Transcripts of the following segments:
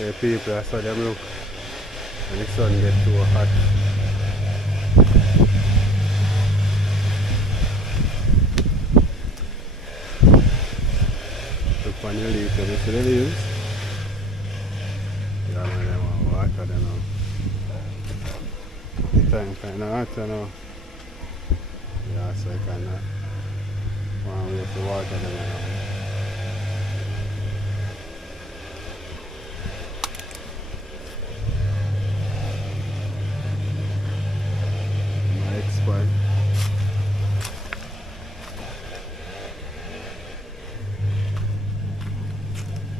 The people, I saw them look when the sun gets too hot. Look on the leaves, you see the leaves? Yeah, man, they want water them now. The time kind of hot now. Yeah, so I kind of want to to water them now. Spot.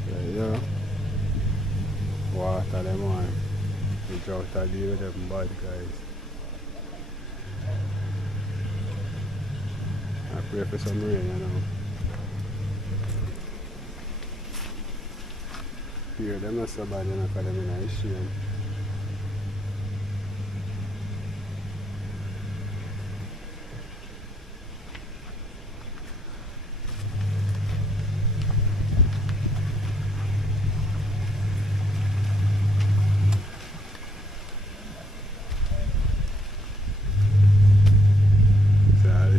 There you go. Water them on. The drought I deal with them bad guys. I pray for some rain, you know. Here them not so bad, you know, because them in a shame.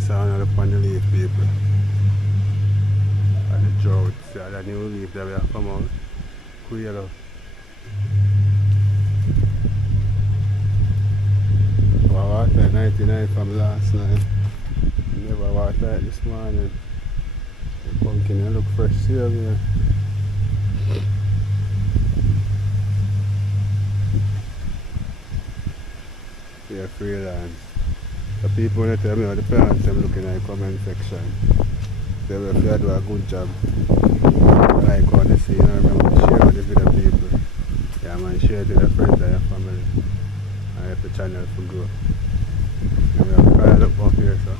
Sound up on the leaf, people. And the drought, see the new leaf that we have come out. Quail up. We water 99 from last night. Never water it this morning. The pumpkin look fresh here. Yeah, freelance. The people when they tell me how the plants I'm looking at the comment section. They will if you do a good job. I like what they see, you know, remember to share with the video people. Yeah man, share it with your friends and your family. And help the channel to grow. And we have to kind of look up here so.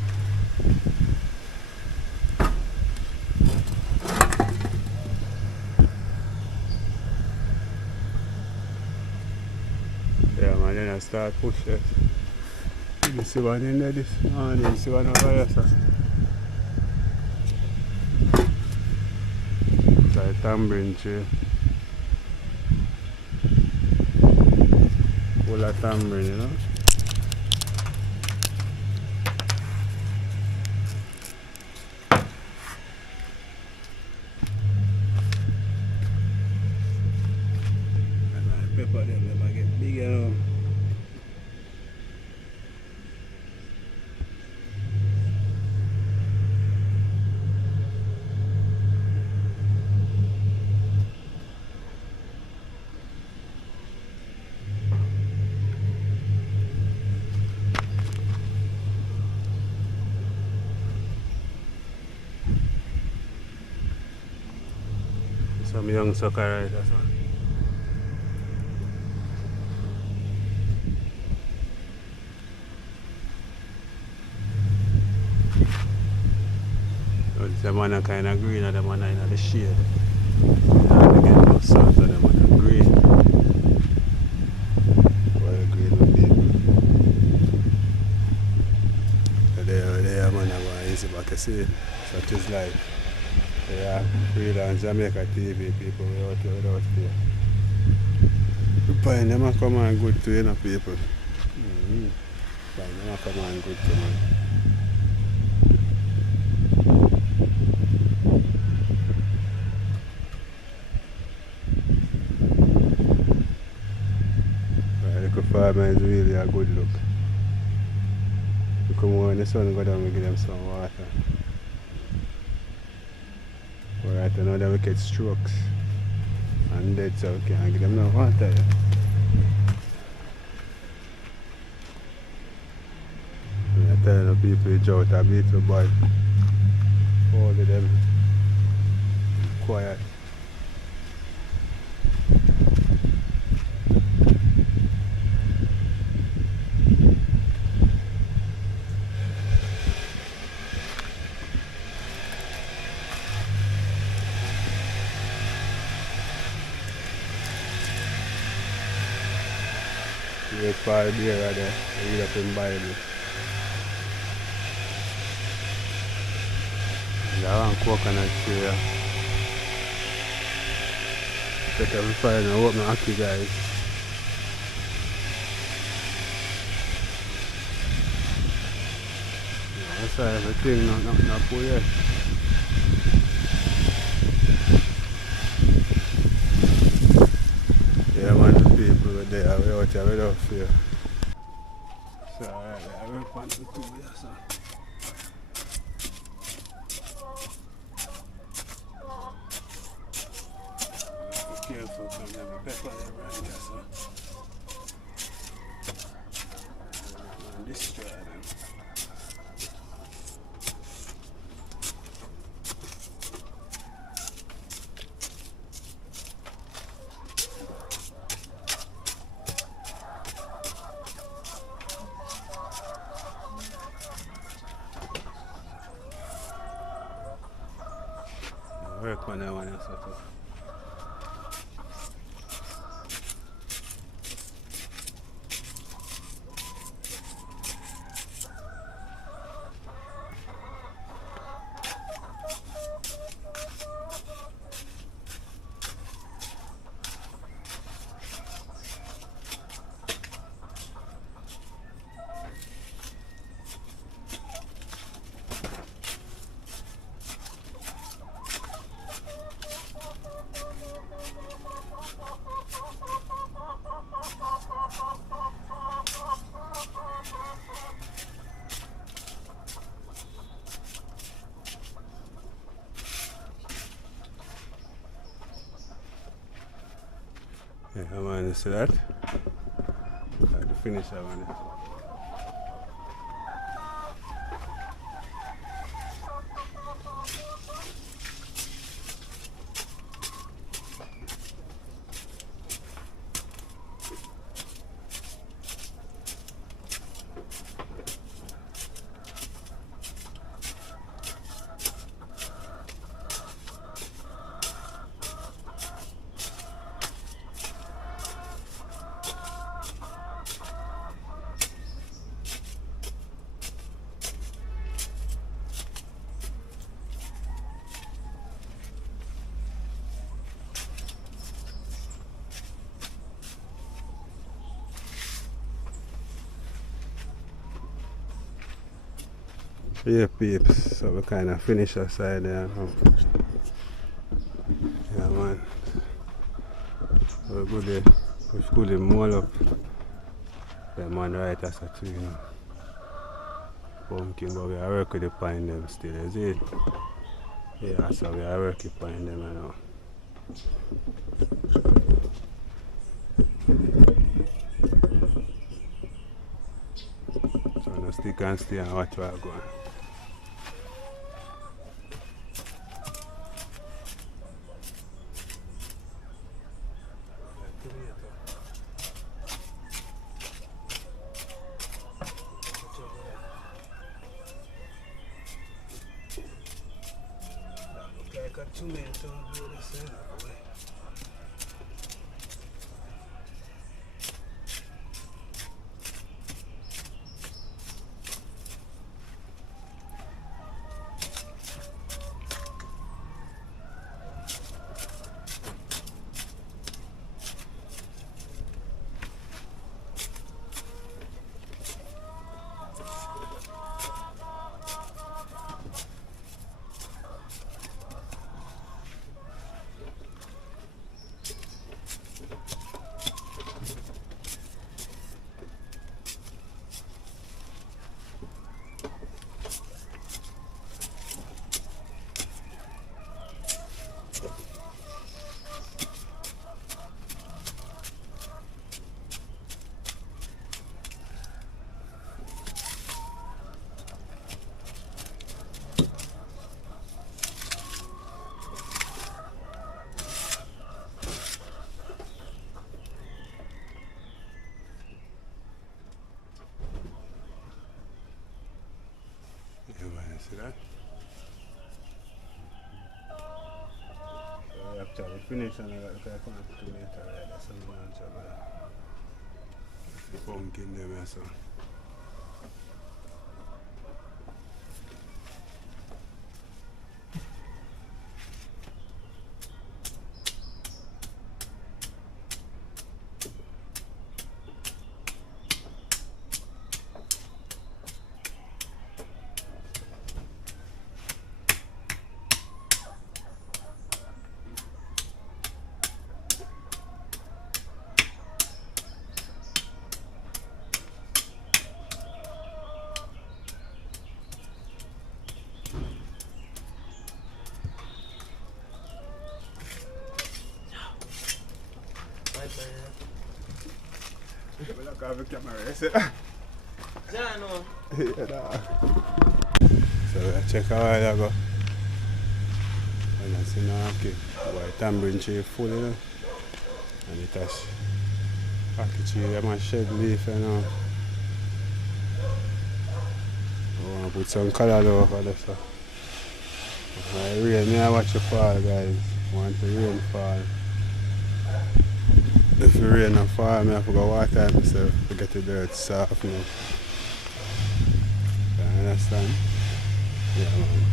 Yeah man, then I start push it. You see one in there this morning, you see one over there, sir. It's like a tambourine tree. Full of tambourine, you know. And the pepper them get big, you know. Some young soccer riders. So this man kind of green and the man in the shade. And they get no sun, so the man green. Well, green with people. So there man I want easy back to see. Such is life. Yeah, freelance Jamaica TV people without fear. We find them come on good to you know people. Find them come on good to man. Right, the farmer is really a good look. You come on when the sun go down, we give them some water. Alright, now they will get strokes and dead, so we can't give them no water. I'm telling the people it's out a bit, but all of them quiet. Wait for the beer right there, read up in Bible. That one coconut tree. Check every fire and open my hockey guys. That's why everything not full yet. Yeah man, the people were there, we out here without fear. So alright, I work on the two here, so. Be careful, because there's a pepper there right here, so. And destroy them. Work on that one else. Yeah, man, you see that? I had to finish that one. Yeah, peeps, so we kind of finish our side there now. Yeah, man. We're good there. Push good and mall up. The man right as a tree, you know. Pumpkin, but we are working with the pine them still, is it? Yeah, so we are working pine them, you know. So now stick and stay and watch where I go. See that? So we actually finished and I got the tomato right there, so I'm going to have the pumpkin there, so. Look at the camera, see? Yeah, no. Yeah, so I check a while ago. And I see no okay. White tambourine tree full, you know. And it has hockey tree, them a shed leaf, you know. I want to put some color over there, so. When it rain, I watch it fall, guys. I want the rain fall. If the rain don't fall, I have to go water myself to get the dirt soft now. You understand? Yeah, man.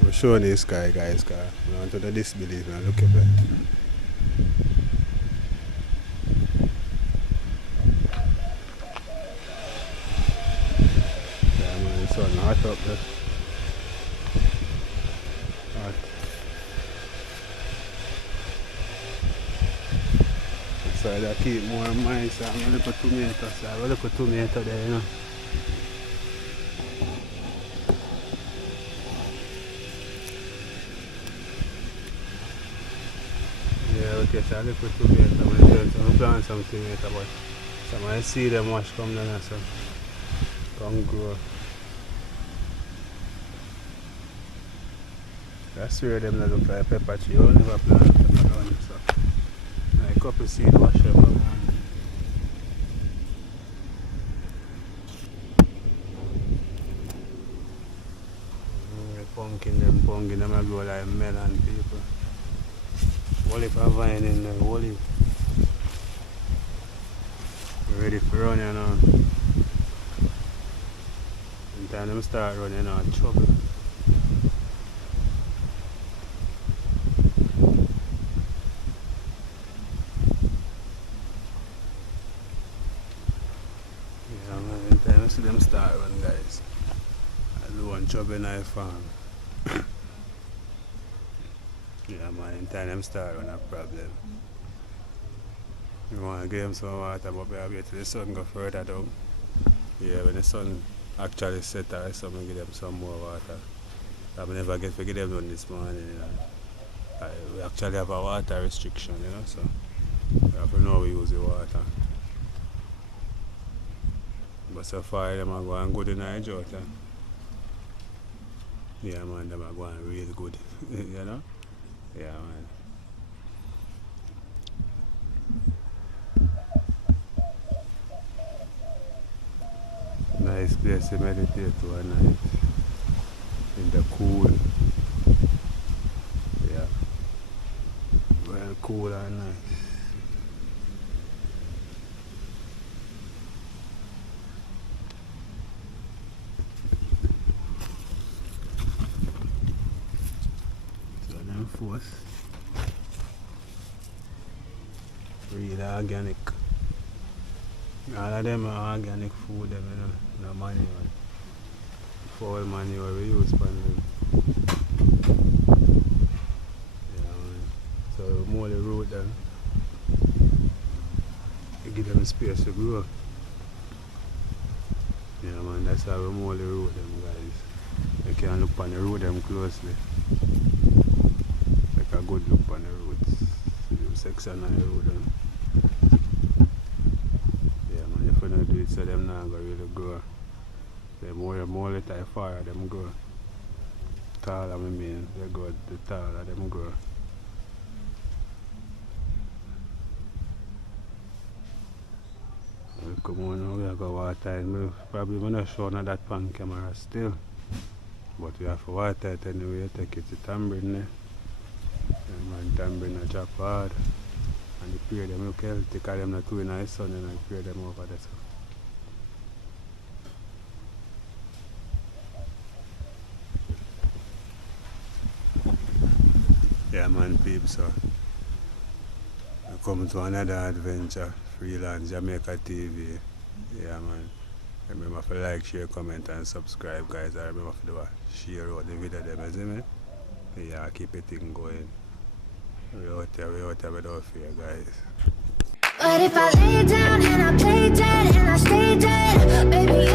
I'm showing this guy, guys, because I want to do disbelief and look at that. Yeah, man, the sun hot up there. Hot. So I keep more mice. I'm going to look at tomatoes. So I will look at tomato there, you know. Yeah, okay, so I look at tomato. I'm plant some tomato, but some I see them wash come down, so come grow. That's where them that look like pepper tree. You never plant pepper down, so. A couple seed wash up on pumpkin them I grow like melon people. Olive a vine in there, olive. Ready for run, you know. And time them start running, you know, trouble. See them start run, guys. I do one trouble in my farm. Yeah, man, in time them start run a problem. You want to give them some water, but we have to wait till the sun go further down. Yeah, when the sun actually set or something, give them some more water. I never get to give them one this morning, you know. We actually have a water restriction, you know, so we have to know we use the water. But so far, them are going good in the drought. Yeah, man, them are going real good. You know? Yeah, man. Nice place to meditate to at night. In the cool. Yeah. Well cool and nice. Real organic. All of them are organic food, them, you know, no manure. Foul manure we use for them. Yeah, man. So more the root them. You give them space to grow. Yeah, man, that's how we mold the root them, guys. You can look on the root them closely. Like a good look on the roots. Section on the root them. Yeah, man, if you don't do it, so them not going to really grow. The more the type fire them grow. Taller, I mean, they grow, the taller them grow. We come on now, we have to water it. Probably not showing that pan camera still. But we have to water it anyway, take it to tambourine there. And man, tambourine a drop hard. And the pear them look healthy because them not too in the sun and I pear them over there. So. Yeah, man, peeps, so I come to another adventure, Freelance Jamaica TV. Yeah, man. Remember to like, share, comment, and subscribe, guys. I remember to share out the video, them, you see me? Yeah, keep it thing going. We out there without fear, guys. But if I lay down and I play dead and I stay dead, baby,